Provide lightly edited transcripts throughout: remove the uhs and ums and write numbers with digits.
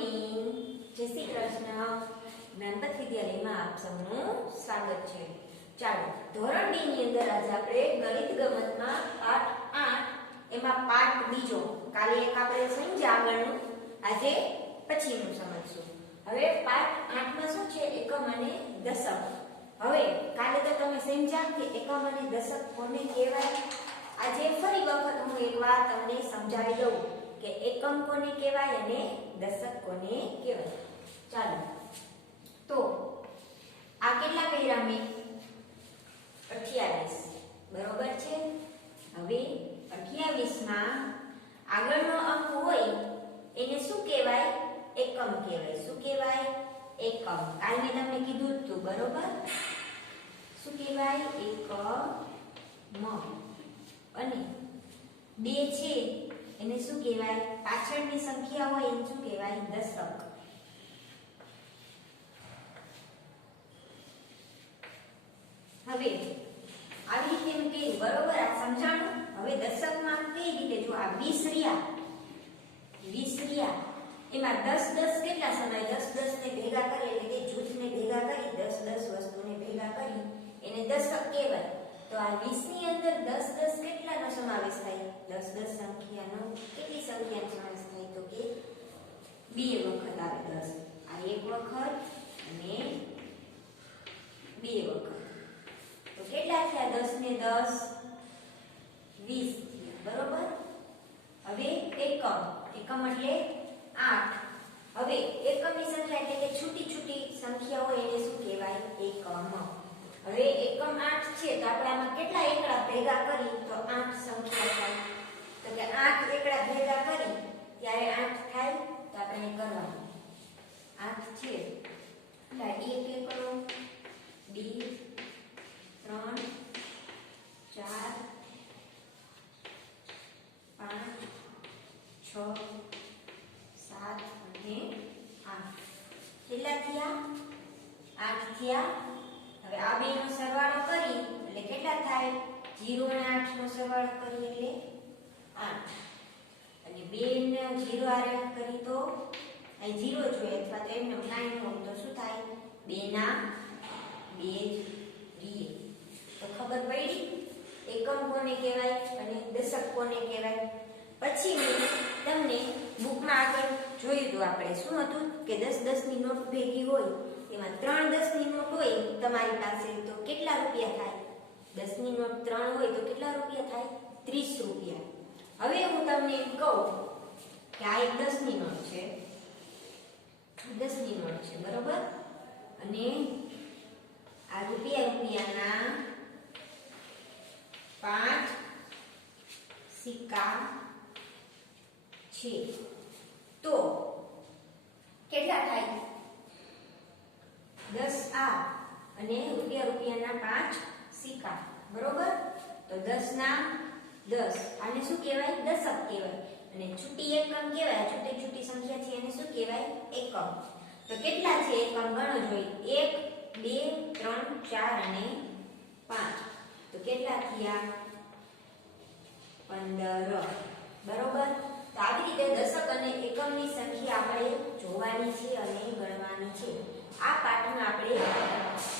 Morning, જય શ્રી કૃષ્ણ. જ્ઞાનપથ વિદ્યાલયમાં આપ સૌનું સ્વાગત છે. ચાલો, ધોરણ 2 ની અંદર આજે આપણે ગણિત ગમતમાં પાઠ 8 એમાં પાઠ બીજો. કાલે એક આપણે સમજ્યા આગળનું, આજે પછીનું સમજશું. હવે પાઠ 8 માં શું છે? એકમ અને દશક. હવે કાલે તો તમે સમજ્યા કે એકમ અને દશક કોને કહેવાય. આજે ફરી વખત હું એકવાર તમને સમજાવી દઉં કે એકમ કોને કહેવાય અને દશક કોને કહેવાય. ચાલો, તો આ કેટલા કર્યા મેં? 28. બરોબર છે. હવે 28 માં આગળનો અંક હોય એને શું કહેવાય? એકમ કહેવાય. શું કહેવાય? એકમ. કાલ મેં તમને કીધું હતું, બરોબર? શું કહેવાય? એકમ. અને 2 છે એને શું કહેવાય? પાછળની સંખ્યા હોય એને શું કહેવાય? દશક. હવે આવી રીતે એમ કે બરોબર આ સમજાણું. હવે દશકમાં કઈ રીતે? જો આ 20 રહ્યા એમાં 10 કેટલા સમાય? 10 ને ભેગા કરી એટલે કે જૂથને ભેગા કરી 10 વસ્તુને ભેગા કરી એને દશક કહેવાય. તો આ 20 ની અંદર 10 કેટલાનો સમાવેશ થાય? 10 સંખ્યાનો. કેટલી સંખ્યાનો સમાવેશ થાય? તો કે 2 વખત આવે 10. આ એક વખત અને 2 વખત. તો કેટલા થયા? 10 ને 10 20 બરોબર. હવે એકમ. એકમ એટલે 8. હવે એકમની સંખ્યા એટલે કે છૂટી સંખ્યા હોય એને શું કહેવાય? એકમ. હવે એકમ 8 છે તો આપણે આમાં કેટલા એકડા ભેગા કરી તો 8 સંખ્યા થાય. તો કે 8 એકડા ભેગા કરી ત્યારે 8 થાય. તો આપણે કરવાનું 8 છે એટલે 1 એકડો 2 3 4 5 6 7 અને 8. કેટલા થયા? 8 થયા. હવે આ બેનો સરવાળો કરી એટલે કેટલા થાય? 0 અને 8 નો સરવાળો કરી એટલે 8. અને 2 ને 0 આરે કરી તો અહીં 0 જોઈએ અથવા તો એમને 9 હોય તો શું થાય? 2 ના 2 રીએ. તો ખબર પડી એકમ કોને કહેવાય અને દશક કોને કહેવાય. પછી મેં તમને બુકમાં આગળ જોયું હતું આપણે શું હતું કે 10 ની નોટ ભેગી હોય એમાં 3 10 ની નોટ હોય તમારી પાસે તો કેટલા રૂપિયા થાય? 10 ની નોટ 3 હોય તો કેટલા રૂપિયા થાય? 30 રૂપિયા. હવે હું તમને એમ કહું કે આ એક 10 ની નોટ છે, 10 ની નોટ છે બરોબર. અને આ રૂપિયાના 5 સિક્કા છે તો કેટલા થાય? 10 આ અને રૂપિયાના 5 સિક્કા બરોબર. તો 10 ના 10 આને શું કહેવાય? દશક કહેવાય. અને છૂટી એકમ કહેવાય. છૂટી સંખ્યા છે એને શું કહેવાય? એકમ. તો કેટલા છે એકમ? ગણો જોઈએ. 1 2 3 4 અને 5. તો કેટલા થયા? 15 બરોબર. તો આવી રીતે દશક અને એકમની સંખ્યા આપણે જોવાની છે અને ગણવાની છે. આ પાઠમાં આપણે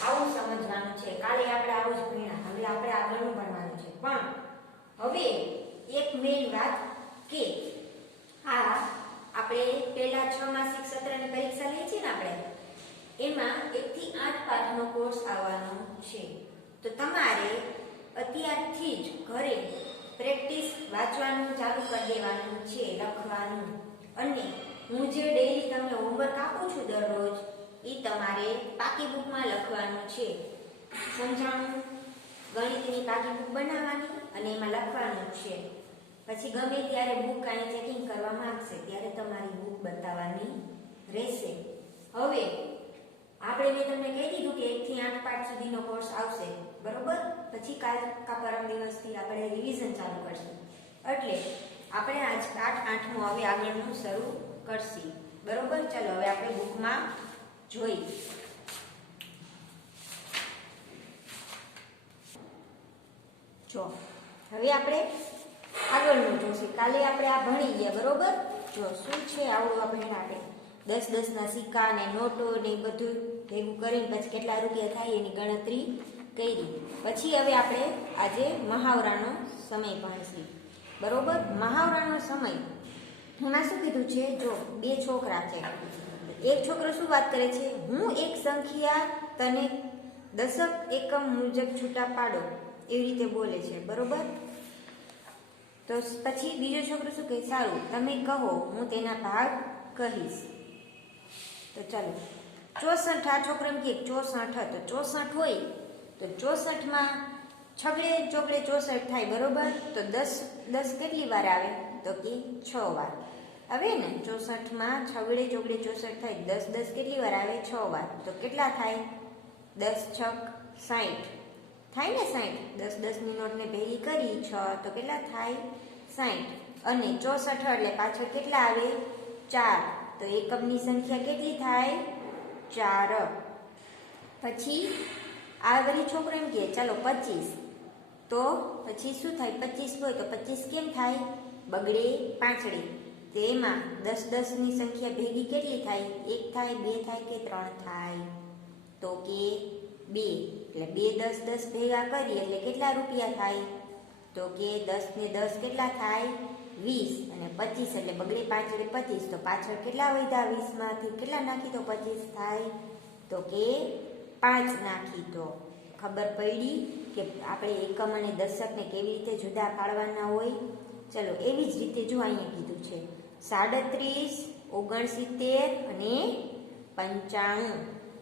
આવું સમજવાનું છે. કાલે આપણે આવું જ ભણ્યા. હવે આપણે આગળનું ભણવાનું છે. પણ હવે એક મેઇન વાત કે આ આપણે પહેલા 6 માસિક સત્રની પરીક્ષા લે છે ને આપણે એમાં 1 થી 8 પાઠનો કોર્સ આવવાનો છે. તો તમારે અત્યારથી જ ઘરે પ્રેક્ટિસ વાંચવાનું ચાલુ કરી દેવાનું છે, લખવાનું. અને હું જે ડેઈલી તમને હોમવર્ક આપું છું દરરોજ એ તમારે પાકી બુકમાં લખવાનું છે. સમજાણું? ગણિતની પાકી બુક બનાવવાની અને એમાં લખવાનું છે. પછી ગમે ત્યારે બુક કાંઈ ચેકિંગ કરવા માંગશે ત્યારે તમારી બુક બતાવવાની રહેશે. હવે આપણે મેં તમને કહી દીધું કે 1 થી 8 પાઠ સુધીનો કોર્સ આવશે બરોબર. પછી કાલ પરમ દિવસથી આપણે રિવિઝન ચાલુ કરશું. એટલે આપણે આજ પાઠ 8મો હવે આગળનું શરૂ કરશી બરોબર. ચલો હવે આપણે બુકમાં જોઈ. જો હવે આપણે આગળનું જોશું. કાલે આપણે આ ભણી ગયા બરોબર. જો શું છે આવડું આપણે આપણે 10-10ના સિક્કા અને નોટો ને એ બધું ભેગું કરીને પછી કેટલા રૂપિયા થાય એની ગણતરી કરી. પછી હવે આપણે આજે મહાવરાનો સમય ભણીશું. બરોબર, મહાવરાનો સમય એમાં શું કીધું છે? જો બે છોકરા છે, એક છોકરો શું વાત કરે છે? હું એક સંખ્યા તને દશક એકમ મુજબ છૂટા પાડો, એવી રીતે બોલે છે. બરોબર, તો પછી બીજો છોકરો શું કહે? સારું, તમે કહો, હું તેના ભાગ કહીશ. તો ચાલો 64, આ છોકરો એમ કે 64, તો 64 હોય તો 64માં છગડે ચોગડે 64 થાય. બરોબર, તો 10 કેટલી વાર આવે? તો કે 6 વાર આવે ને. 64માં છગડે ચોગડે 64 થાય. 10 કેટલી વાર આવે? 6 વાર. તો કેટલા થાય? 10 છક 60 થાય ને. 60 10-10ની નોટને ભેગી કરી 6 તો કેટલા થાય? 60. અને 64 એટલે પાછળ કેટલા આવે? 4. તો એકમની સંખ્યા કેટલી થાય? 4. પછી આ વળી છોકરો એમ કે ચાલો 25, તો પછી શું થાય? 25 હોય તો 25 કેમ થાય? બગડે પાંચડે. તો એમાં 10-10ની સંખ્યા ભેગી કેટલી થાય? 1 થાય, 2 થાય કે 3 થાય? તો કે 2. એટલે 2 10 ભેગા કરી એટલે કેટલા રૂપિયા થાય? તો કે 10 ને 10 કેટલા થાય? 20. અને 25 એટલે બગડે પાંચડે 25. તો પાછળ કેટલા વધ્યા? 20માંથી કેટલા નાખી તો 25 થાય? તો કે 5 નાખી. તો ખબર પડી કે આપણે એકમ અને દશકને કેવી રીતે જુદા પાડવાના હોય. ચલો એવી જ રીતે જો અહીંયા કીધું છે 37, 69 અને 95.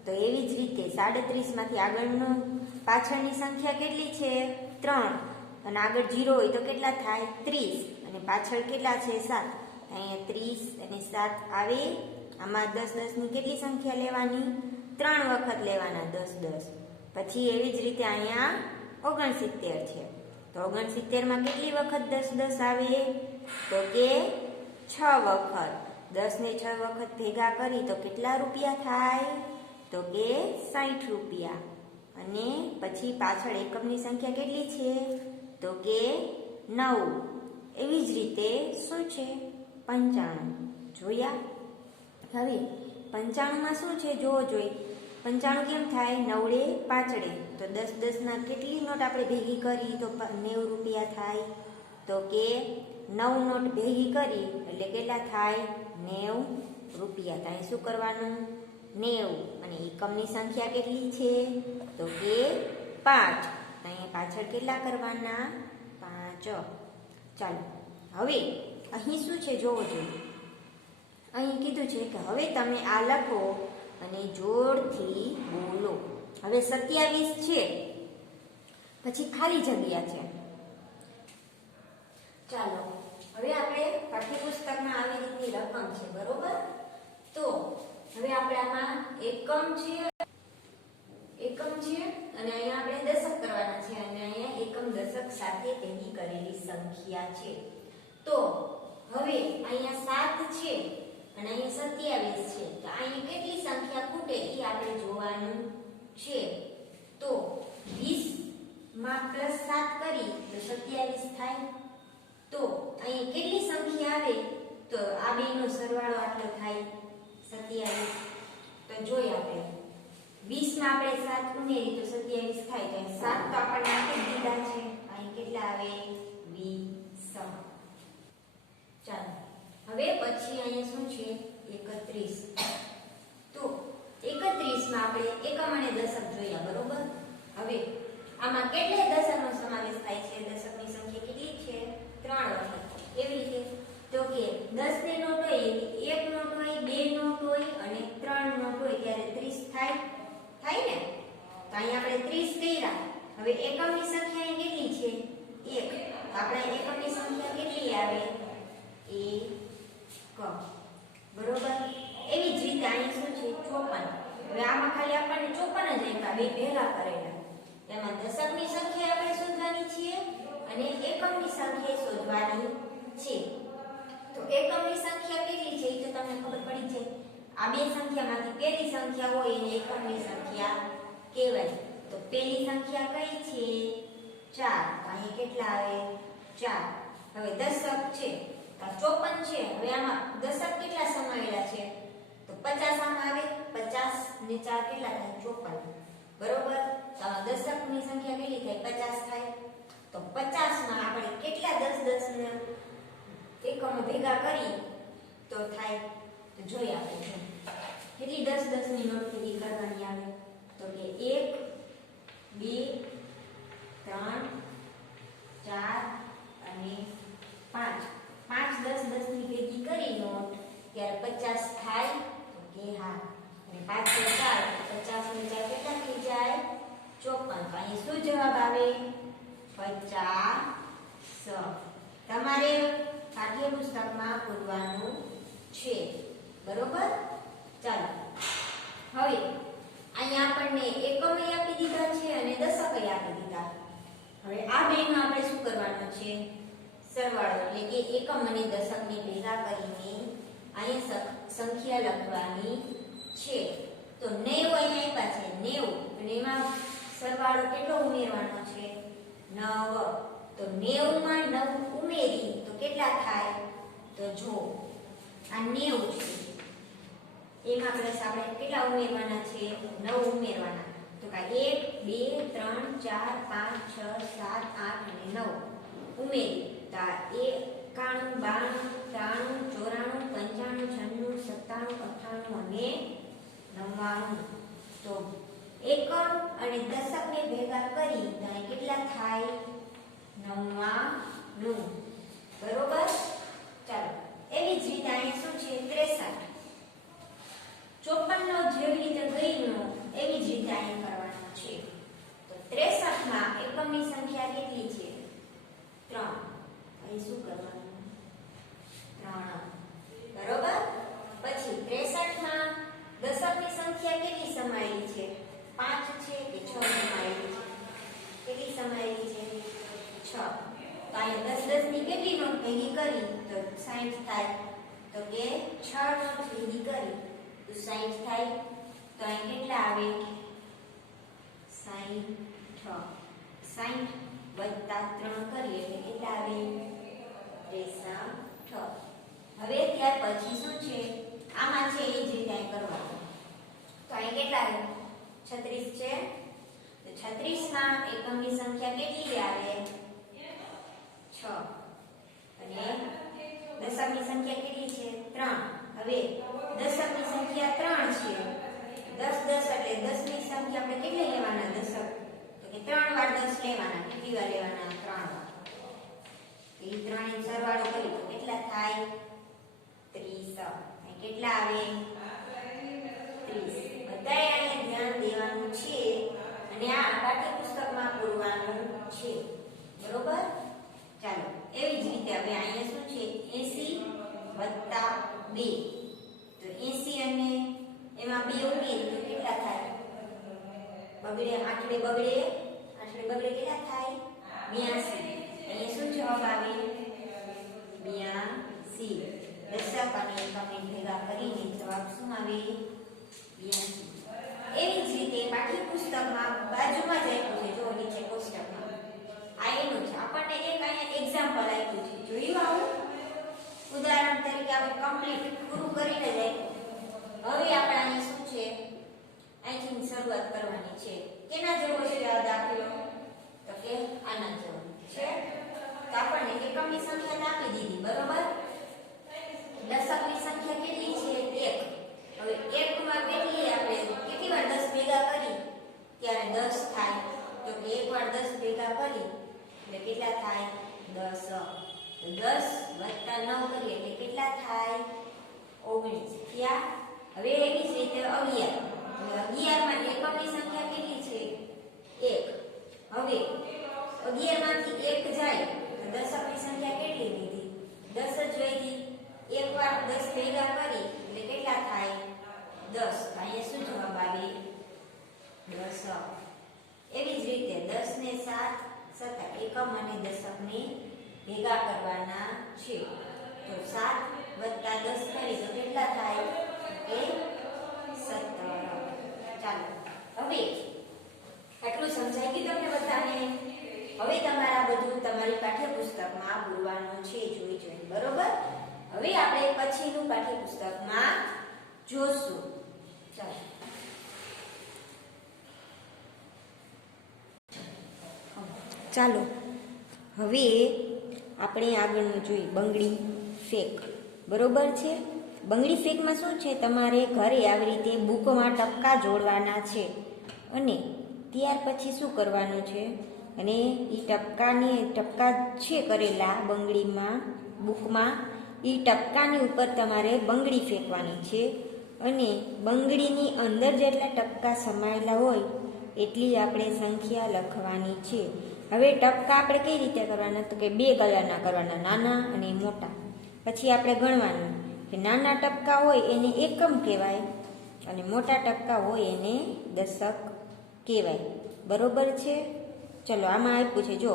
તો એવી જ રીતે 37માંથી આગળનો પાછળની સંખ્યા કેટલી છે? 3. અને આગળ 0 હોય તો કેટલા થાય? 30. અને પાછળ કેટલા છે? 7. અહીંયા 30 અને 7 આવે. આમાં 10-10ની કેટલી સંખ્યા લેવાની? 3 વખત લેવાના. 10-10. પછી એવી જ રીતે અહીંયા 69 છે. તો 69માં કેટલી વખત 10-10 આવે? તો કે 6 વખત. 10 ને 6 વખત ભેગા કરી તો કેટલા રૂપિયા થાય? તો કે 60 રૂપિયા. અને પછી પાછળ એકમની સંખ્યા કેટલી છે? તો કે 9. એવી જ રીતે શું છે? 95. જોયા? હવે 95માં શું છે? જોવો જોઈએ. 95 કેમ થાય? નવડે પાંચડે. તો 10-10ના કેટલી નોટ આપણે ભેગી કરી તો 90 રૂપિયા થાય? તો કે 9 નોટ ભેગી કરી એટલે કેટલા થાય? 90 રૂપિયા. તો અહીં શું કરવાનું? 90. અને એકમની સંખ્યા કેટલી છે? તો કે 5. અહીંયા પાછળ કેટલા કરવાના? 5. ચાલો હવે અહીં શું છે? જોવો જોઈએ. અહીં કીધું છે કે હવે તમે આ લખો અને જોરથી બોલો. હવે 27 છે, પછી ખાલી જગ્યા છે. ચાલો હવે આપણે પાઠ્યપુસ્તકમાં આવી રીતની રકમ છે. બરોબર, તો હવે આપણે આમાં એકમ છે અને અહીંયા આપણે દશક કરવાના છે અને અહીંયા એકમ દશક સાથે ભેગી કરેલી સંખ્યા છે. તો હવે અહીંયા 7 છે અને અહીંયા 27 છે. તો અહીંયા કેટલી સંખ્યા ખૂટે એ આપણે જોવાનું છે. તો 20 માં +7 કરી તો 27 થાય. તો અહીંયા કેટલી સંખ્યા આવે? તો આ બેનો સરવાળો આટલો થાય 27. તો જોઈએ આપણે 20 માં આપણે 7 ઉમેરી તો 27 થાય. તો 7 તો આપણે આપી દીધા છે. અહીં કેટલા આવે? 20. ચાલો હવે પછી અહીંયા શું છે? 31. તો 31 માં આપણે એકમ અને દશક જોયા. બરોબર, હવે આમાં કેટલા દશકનો સમાવેશ થાય છે? દશકની સંખ્યા કેટલી છે? 3 વખત. કેવી રીતે? તો કે 10 ની નોટ હોય, 1 નોટ હોય, 2 નોટ હોય અને 3 નોટ હોય ત્યારે 30 થાય ને. તો અહીંયા આપણે 30 કર્યા. હવે એકમની સંખ્યા કેટલી છે? 1. તો આપણે એકમની સંખ્યા કેટલી આવે? 1. બરોબર, એવી જ રીતે અહીંયા શું છે? 54. હવે આમાં ખાલી આપણને 54 જ આપ્યા, બે ભેગા કરેલા. એમાં દશકની સંખ્યા આપણે શોધવાની છે અને એકમની સંખ્યા શોધવાની છે. તો એકમની સંખ્યા કેટલી છે એ તો તમને ખબર પડી છે. આ બે સંખ્યામાંથી પહેલી સંખ્યા હોય એને એકમની સંખ્યા કહેવાય. તો પહેલી સંખ્યા કઈ છે? 4. તો અહીં કેટલા આવે? 4. હવે દશક છે 54 છે. હવે આમાં દશક કેટલા સમાયેલા છે? તો કેટલા થાય 54 બરોબર. તો આમાં દશકની સંખ્યા કેટલી થાય 50 થાય. તો 50 માં આપણે કેટલા 10 ને એકમો ભેગા કરી તો થાય. તો જોઈએ આપણે કેટલી 10 ની નોટ ભેગી કરવાની આવે તો કે 1 2 3 4 અને 5 10 ની ભેગી કરી નોટ ત્યારે 50 થાય તો કે હા. અને 5 ને 4 50 ને 4 કેટલા થઈ જાય 54. તો અહીં શું જવાબ આવે 50. તમારે પાઠ્યપુસ્તકમાં પૂરવાનું છે બરોબર. ચાલો હવે અહીંયા આપણને એકમય આપી દીધા છે અને દશકય આપી દીધા. હવે આ બેમાં આપણે શું કરવાનું છે સરવાળો એટલે કે એકમ અને દશકને ભેગા કરીને અહીંયા સંખ્યા લખવાની છે. તો 90 અહીંયા આપ્યા છે 90 અને એમાં સરવાળો કેટલો ઉમેરવાનો છે 9. તો 90 માં 9 ઉમેરી તો કેટલા થાય તો જો આ 90 છે એમાં પ્લસ આપણે કેટલા ઉમેરવાના છે 9 ઉમેરવાના. તો કે 1 2 3 4 5 6 7 8 અને 9 ઉમેરી તો 91 92 93 94 95 96 97 અને 99. તો એકમ અને દશકને ભેગા કરી તો કેટલા થાય 99 બરોબર. ચાલો એવી જ રીતે અહીંયા શું છે 63. 54 નો જેવી રીતે ગઈનો એવી જ રીતે અહીંયા કરવાનો છે. તો 63 માં એકમની સંખ્યા કેટલી છે 3. અહીં શું કરવાનું 3 બરોબર. પછી 63 માં દશકની સંખ્યા કેટલી સમાયેલી છે 5 છે કે 6 સમાયેલી છે કેટલી સમાયેલી છે 6. તો અહીંયા 10 ની કેટલી નોટ ભેગી કરી તો 60 થાય. તો કે 6 નોટ ભેગી કરી તો 60 થાય. તો અહીં કેટલા આવે 60 વત્તા 3 કરીએ એટલે કેટલા આવે 63. હવે ત્યાર પછી શું છે આમાં છે એ જ રીતે અહીં કરવાનું. તો અહીં કેટલા આવે 36 છે. તો 36 માં એકમની સંખ્યા કેટલી આવે 6 અને દશકની સંખ્યા કેટલી છે 3. હવે દશકની સંખ્યા 3 છે 10 એટલે 10 ની સંખ્યા આપણે કેટલી લેવાના દશક તો કે 3 વાર 10 લેવાના. કેટલી વાર લેવાના 3 વાર. એ 3 નો સરવાળો કરી તો કેટલા થાય 30. અહીં કેટલા આવે 30. બધાએ આને ધ્યાન દેવાનું છે અને આ પાઠ્યપુસ્તકમાં પૂરવાનું છે બરોબર. ચાલો એવી જ રીતે હવે અહીંયા શું છે 80 + 2. તો 80 અને એમાં 2 ઉમેરી તો કેટલા થાય બગડે આઠડે બગડે કેટલા થાય 82. અહીંયા શું જવાબ આવે 82. દશક અને એકમને ભેગા કરીને જવાબ શું આવે 82. એવી જ રીતે પાઠ્યપુસ્તકમાં બાજુમાં જ આપ્યું છે જો નીચે કોષ્ટકમાં આ એનું છે. આપણને એક અહીંયા એક્ઝામ્પલ આપ્યું છે જોયું આવું ઉદાહરણ તરીકે આપણે કમ્પ્લીટ પૂરું કરીને જ આપ્યું. હવે આપણે અહીંયા શું છે અહીંથી શરૂઆત કરવાની છે. કેના જેવો છે આ દાખલો તો કે આના જેવો છે. તો આપણને એકમની સંખ્યા આપી દીધી બરોબર. દશકની સંખ્યા કેટલી છે 1. હવે 1 માં કેટલી વાર 10 ભેગા કરી ત્યારે 10 થાય. તો કે 1 વાર 10 ભેગા કરી એટલે કેટલા થાય 10. તો 10 + 9 કરીએ એટલે કેટલા થાય 19 થયા. હવે એવી જ રીતે 11. 11 માં એકમની સંખ્યા કેટલી છે 1. હવે 11 માંથી 1 જાય તો દશકની સંખ્યા કેટલી લીધી 10 જ લીધી. 1 વાર 10 ભેગા કરી એટલે કેટલા થાય 10. અહીંયા શું જવાબ આવે 10. એવી જ રીતે 10 ને 7 એકમ અને દશકને ભેગા કરવાના છે. તો 7 + 10 કરી તો કેટલા થાય કે 17. ચાલો હવે આટલું સમજાઈ ગયું તમને બધાને. હવે તમારા બધું તમારી પાઠ્યપુસ્તકમાં પૂરવાનું છે જોઈ બરોબર. હવે આપણે પછીનું પાઠ્યપુસ્તકમાં જોશું. ચાલો ચાલો હવે આપણે આગળનું જોઈએ બંગડી ફેંક. બરોબર છે. બંગડી ફેંકમાં શું છે, તમારે ઘરે આવી રીતે બુકમાં ટપકા જોડવાના છે અને ત્યાર પછી શું કરવાનું છે, અને એ ટપકા છે કરેલા બંગડીમાં બુકમાં, એ ટપકાની ઉપર તમારે બંગડી ફેંકવાની છે અને બંગડીની અંદર જેટલા ટપકા સમાયેલા હોય એટલી આપણે સંખ્યા લખવાની છે. હવે ટપકા આપણે કઈ રીતે કરવાના, તો કે 2 કલરના કરવાના, નાના અને મોટા. પછી આપણે ગણવાનું કે નાના ટપકા હોય એને એકમ કહેવાય અને મોટા ટપકા હોય એને દશક કહેવાય. બરોબર છે. ચલો આમાં આપ્યું છે, જો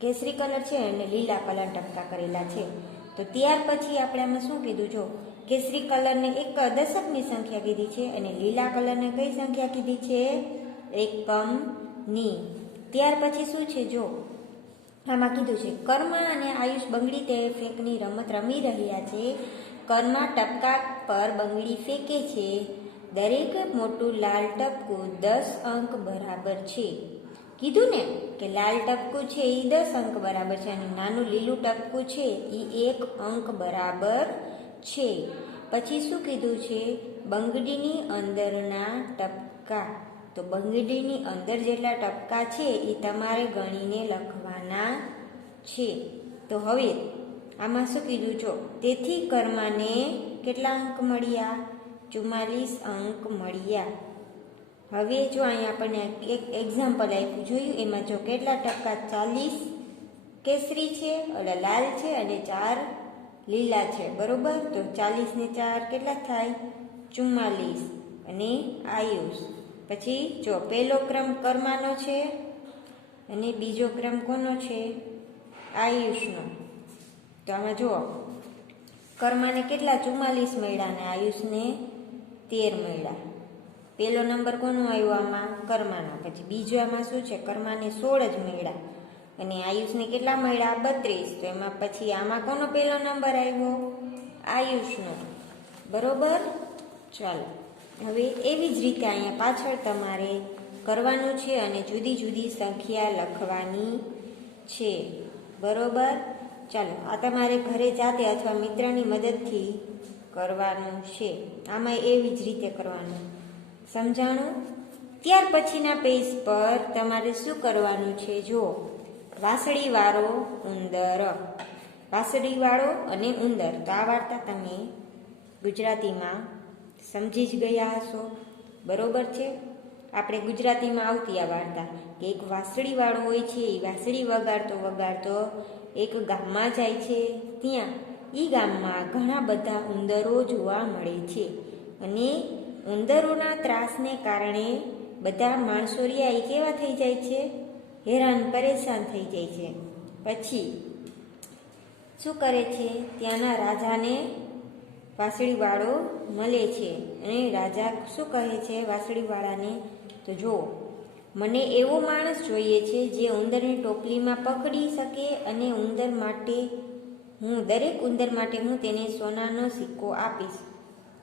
કેસરી કલર છે અને લીલા કલર ટપકા કરેલા છે. તો ત્યાર પછી આપણે આમાં શું કીધું, જો કેસરી કલરને એક દશકની સંખ્યા કીધી છે અને લીલા કલરને કઈ સંખ્યા કીધી છે, એકમની. ત્યાર પછી શું છે, જો આમાં કીધું છે કર્મા અને આયુષ બંગડી તે ફેંકની રમત રમી રહ્યા છે. કર્મા ટપકા પર બંગડી ફેંકે છે. દરેક મોટું લાલ ટપકું 10 અંક બરાબર છે. કીધું ને કે લાલ ટપકું છે એ 10 અંક બરાબર છે અને નાનું લીલું ટપકું છે એ 1 અંક બરાબર છે. પછી શું કીધું છે, બંગડીની અંદરના ટપકા. તો બંગડીની અંદર જેટલા ટપકા છે એ તમારે ગણીને લખવાના છે. તો હવે આમાં શું કીધું, જો તેથી કર્માને કેટલા અંક મળ્યા, 44 અંક મળ્યા. હવે જો અહીંયા આપણને એક એક્ઝામ્પલ આપ્યું જોયું, એમાં જો કેટલા ટપકા, 40 કેસરી છે એટલે લાલ છે અને 4 લીલા છે. બરોબર. તો 40 ને 4 કેટલા થાય, 44. અને આયુષ, પછી જો પહેલો ક્રમ કર્માનો છે અને બીજો ક્રમ કોનો છે, આયુષનો. તો આમાં જુઓ કર્માને કેટલા 44 મળ્યા અને આયુષને 13 મળ્યા. પહેલો નંબર કોનો આવ્યો આમાં, કર્માનો. પછી બીજો આમાં શું છે, કર્માને 16 જ મળ્યા અને આયુષને કેટલા મળ્યા, 32. તો એમાં પછી આમાં કોનો પહેલો નંબર આવ્યો, આયુષનો. બરોબર. ચાલો હવે એવી જ રીતે અહીંયા પાછળ તમારે કરવાનું છે અને જુદી જુદી સંખ્યા લખવાની છે. બરોબર. ચાલો આ તમારે ઘરે જાતે અથવા મિત્રની મદદથી કરવાનું છે. આમાં એવી જ રીતે કરવાનું. સમજાણું? ત્યાર પછીના પેજ પર તમારે શું કરવાનું છે, જો વાસળીવાળો ઉંદર. વાસળીવાળો અને ઉંદર. તો આ વાર્તા તમે ગુજરાતીમાં સમજી જ ગયા હશો. બરોબર છે. આપણે ગુજરાતીમાં આવતી આ વાર્તા કે એક વાંસળીવાળો હોય છે, એ વાંસળી વગાડતો વગાડતો એક ગામમાં જાય છે. ત્યાં એ ગામમાં ઘણા બધા ઉંદરો જોવા મળે છે અને ઉંદરોના ત્રાસને કારણે બધા માણસો રહ્યા એ કેવા થઈ જાય છે, હેરાન પરેશાન થઈ જાય છે. પછી શું કરે છે, ત્યાંના રાજાને વાંસળીવાળો મળે છે અને રાજા શું કહે છે વાંસળીવાળાને, તો જો મને એવો માણસ જોઈએ છે જે ઉંદરની ટોપલીમાં પકડી શકે અને દરેક ઉંદર માટે હું તેને સોનાનો સિક્કો આપીશ.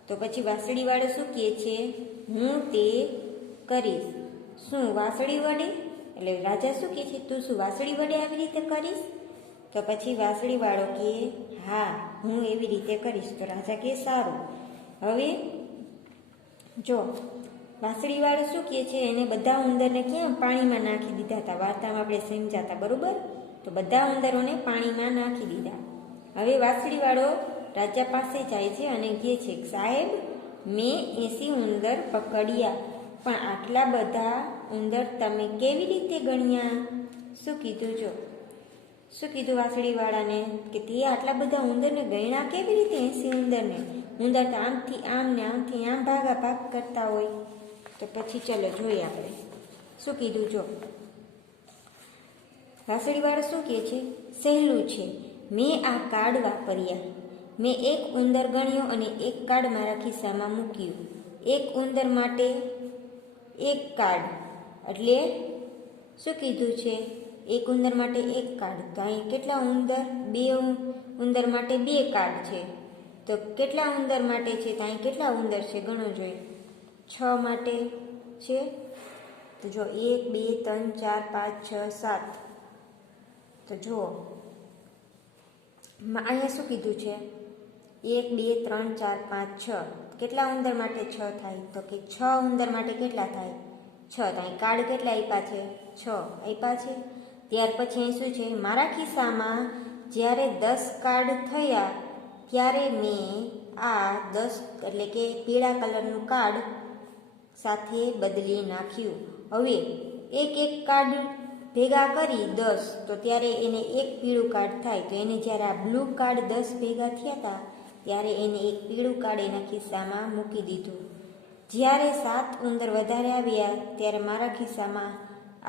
તો પછી વાંસળીવાળો શું કહે છે, હું તે કરીશ. શું વાંસળી વડે? એટલે રાજા શું કહે છે, તું શું વાંસળી વડે આવી રીતે કરીશ? તો પછી વાંસળીવાળો કહે, હા હું એવી રીતે કરીશ. તો રાજા કહે સારું. હવે જો વાંસળીવાળો શું કહે છે, એને બધા ઉંદરને ક્યાં પાણીમાં નાખી દીધા હતા, વાર્તામાં આપણે સમજાતા. બરોબર. તો બધા ઉંદરોને પાણીમાં નાખી દીધા. હવે વાંસળીવાળો રાજા પાસે જાય છે અને કહે છે, સાહેબ મેં 80 ઉંદર પકડ્યા, પણ આટલા બધા ઉંદર તમે કેવી રીતે ગણ્યા? શું કીધું, જો શું કીધું વાંસળીવાળાને કે તે આટલા બધા ઉંદરને ગણ્યા કેવી રીતે? 80 ઉંદરને. ઉંદર તો આમથી આમ ને આમથી આમ ભાગાભાગ કરતા હોય. તો પછી ચલો જોઈએ આપણે શું કીધું. જો વાંસળીવાળો શું કહે છે, સહેલું છે, મેં આ કાર્ડ વાપર્યા. મેં એક ઉંદર ગણ્યો અને એક કાર્ડ મારા ખિસ્સામાં મૂક્યું. એક ઉંદર માટે એક કાર્ડ, એટલે શું કીધું છે, એક ઉંદર માટે એક કાર્ડ. તો અહીં કેટલા ઉંદર, 2 ઉંદર માટે 2 કાર્ડ છે. તો કેટલા ઉંદર માટે છે, તો અહીં કેટલા ઉંદર છે ગણો જોઈએ. 6 માટે છે તો જો 1 2 3 4 5 6 7. તો જુઓ અહીંયા શું કીધું છે? 1 2 3 4 5 6. કેટલા ઉંદર માટે 6 થાય? તો કે 6 ઉંદર માટે કેટલા થાય? 6. તો અહીં કાર્ડ કેટલા આપ્યા છે? 6 આપ્યા છે. ત્યાર પછી અહીં શું છે? મારા ખિસ્સામાં જ્યારે 10 કાર્ડ થયા ત્યારે મેં આ 10 એટલે કે પીળા કલરનું કાર્ડ સાથે બદલી નાખ્યું. હવે એક કાર્ડ ભેગા કરી 10, તો ત્યારે એને એક પીળું કાર્ડ થાય. તો એને જ્યારે આ બ્લુ કાર્ડ 10 ભેગા થયા હતા ત્યારે એને એક પીળું કાર્ડ એના ખિસ્સામાં મૂકી દીધું. જ્યારે 7 ઉંદર વધારે આવ્યા ત્યારે મારા ખિસ્સામાં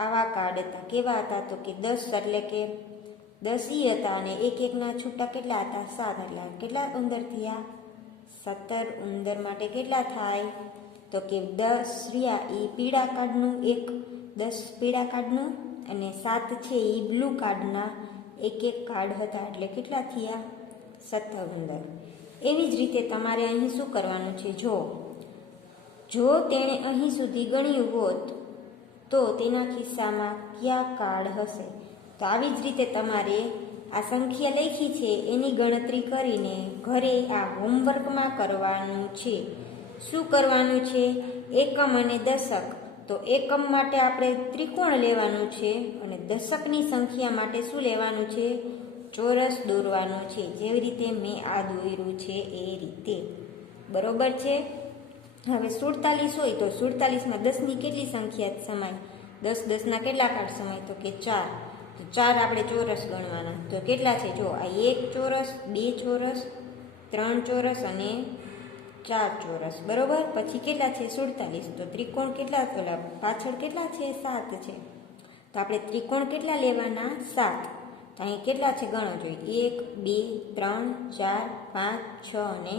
આવા કાર્ડ હતા. કેવા હતા? તો કે 10 એટલે કે 10 ઈ હતા અને એકના છૂટા કેટલા હતા? 7. એટલે કેટલા ઉંદર થયા? 17 ઉંદર માટે કેટલા થાય? તો કે 10 રહ્યા એ પીળા કાર્ડનું, 10 પીળા કાર્ડનું અને 7 છે એ બ્લુ કાર્ડના એક કાર્ડ હતા. એટલે કેટલા થયા? 17 ઉંદર. એવી જ રીતે તમારે અહીં શું કરવાનું છે? જો તેણે અહીં સુધી ગણ્યું હોત તો તેના ખિસ્સામાં કયા કાર્ડ હશે? તો આવી જ રીતે તમારે આ સંખ્યા લખી છે એની ગણતરી કરીને ઘરે આ હોમવર્કમાં કરવાનું છે. શું કરવાનું છે? એકમ અને દશક. તો એકમ માટે આપણે ત્રિકોણ લેવાનું છે અને દશકની સંખ્યા માટે શું લેવાનું છે? ચોરસ દોરવાનું છે. જેવી રીતે મેં આ દોર્યું છે એ રીતે. બરોબર છે? હવે 47 હોય તો 47માં 10ની કેટલી સંખ્યા સમાય? 10 10ના કેટલા કાર્ડ સમાય? તો કે 4. તો 4 આપણે ચોરસ ગણવાના. તો કેટલા છે? જો આ 1 ચોરસ, 2 ચોરસ, 3 ચોરસ અને 4 ચોરસ. બરોબર? પછી કેટલા છે? 47. તો ત્રિકોણ કેટલા? પેલા પાછળ કેટલા છે? 7 છે. તો આપણે ત્રિકોણ કેટલા લેવાના? 7. તો અહીં કેટલા છે? ગણો જોઈએ. 1 2 3 4 5 6 અને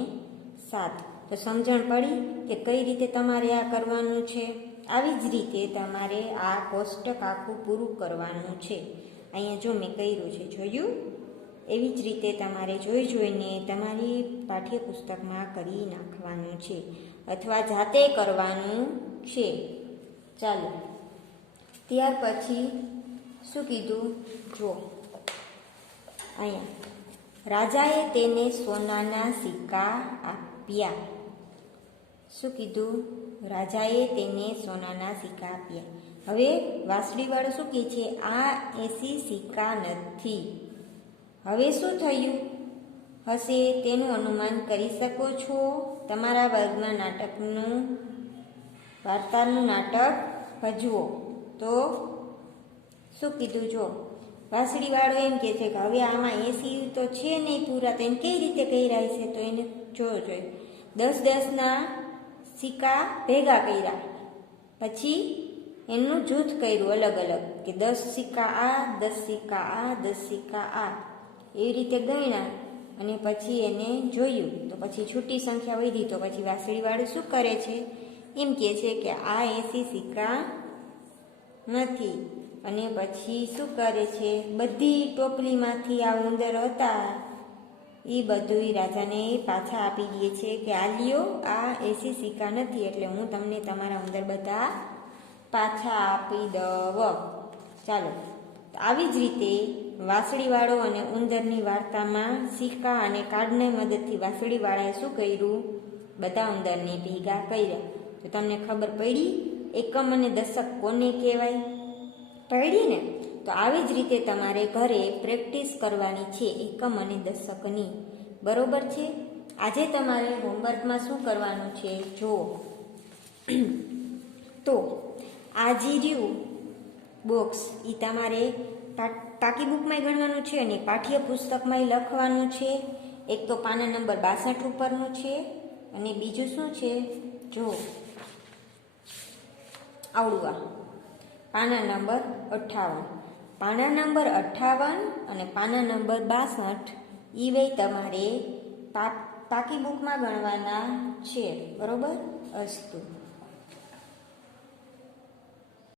7. તો સમજણ પડી કે કઈ રીતે તમારે આ કરવાનું છે? આવી જ રીતે તમારે આ કોષ્ટક આખું પૂરું કરવાનું છે. અહીંયા જો મેં કર્યું છે, જોયું? એવી જ રીતે તમારે જોઈને તમારી પાઠ્યપુસ્તકમાં કરી નાખવાનું છે અથવા જાતે કરવાનું છે. ચાલો, ત્યાર પછી શું કીધું? જો અહીંયા રાજાએ તેને સોનાના સિક્કા આપ્યા. શું કીધું? રાજાએ તેને સોનાના સિક્કા આપ્યા. હવે વાંસળીવાળો શું કહે છે? આ 80 સિક્કા નથી. હવે શું થયું હશે તેનું અનુમાન કરી શકો છો? તમારા વર્ગના નાટકનું વાર્તાનું નાટક ભજવો. તો શું કીધું? જો વાંસળીવાળો એમ કહે છે કે હવે આમાં 80 તો છે નહીં પૂરા, તો એમ કઈ રીતે કહી રહ્યા છે? તો એને જોવો જોઈએ. 10-10ના સિક્કા ભેગા કર્યા, પછી એનું જૂથ કર્યું અલગ અલગ કે 10 સિક્કા આ, 10 સિક્કા આ, 10 સિક્કા આ, એવી રીતે ગણ્યા અને પછી એને જોયું. તો પછી છૂટી સંખ્યા વધી. તો પછી વાંસળીવાળું શું કરે છે? એમ કહે છે કે આ 80 સિક્કા નથી. અને પછી શું કરે છે? બધી ટોપલીમાંથી આ ઉંદર હતા એ બધું રાજાને પાછા આપી દે છે કે આ લ્યો, આ 80 સિક્કા નથી એટલે હું તમને તમારા ઉંદર બધા પાછા આપી દઉં. ચાલો, આવી જ રીતે વાંસળીવાળો અને ઉંદરની વાર્તામાં સિક્કા અને કાર્ડની મદદથી વાંસળીવાળાએ શું કર્યું? બધા ઉંદરને ભેગા કર્યા. તો તમને ખબર પડી એકમ અને દશક કોને કહેવાય? પડી ને? તો આવી જ રીતે તમારે ઘરે પ્રેક્ટિસ કરવાની છે એકમ અને દશકની. બરોબર છે? આજે તમારે હોમવર્કમાં શું કરવાનું છે? જુઓ તો આ જે રહ્યું બોક્સ એ તમારે પાકી બુકમાં ગણવાનું છે અને પાઠ્યપુસ્તકમાં લખવાનું છે. એક તો પાના નંબર 62 ઉપરનું છે અને બીજું શું છે? જો આવડું પાના નંબર 58. પાના નંબર 58 અને પાના નંબર 62 એ વય તમારે પાકી બુકમાં ગણવાના છે. બરોબર? અસ્તુ.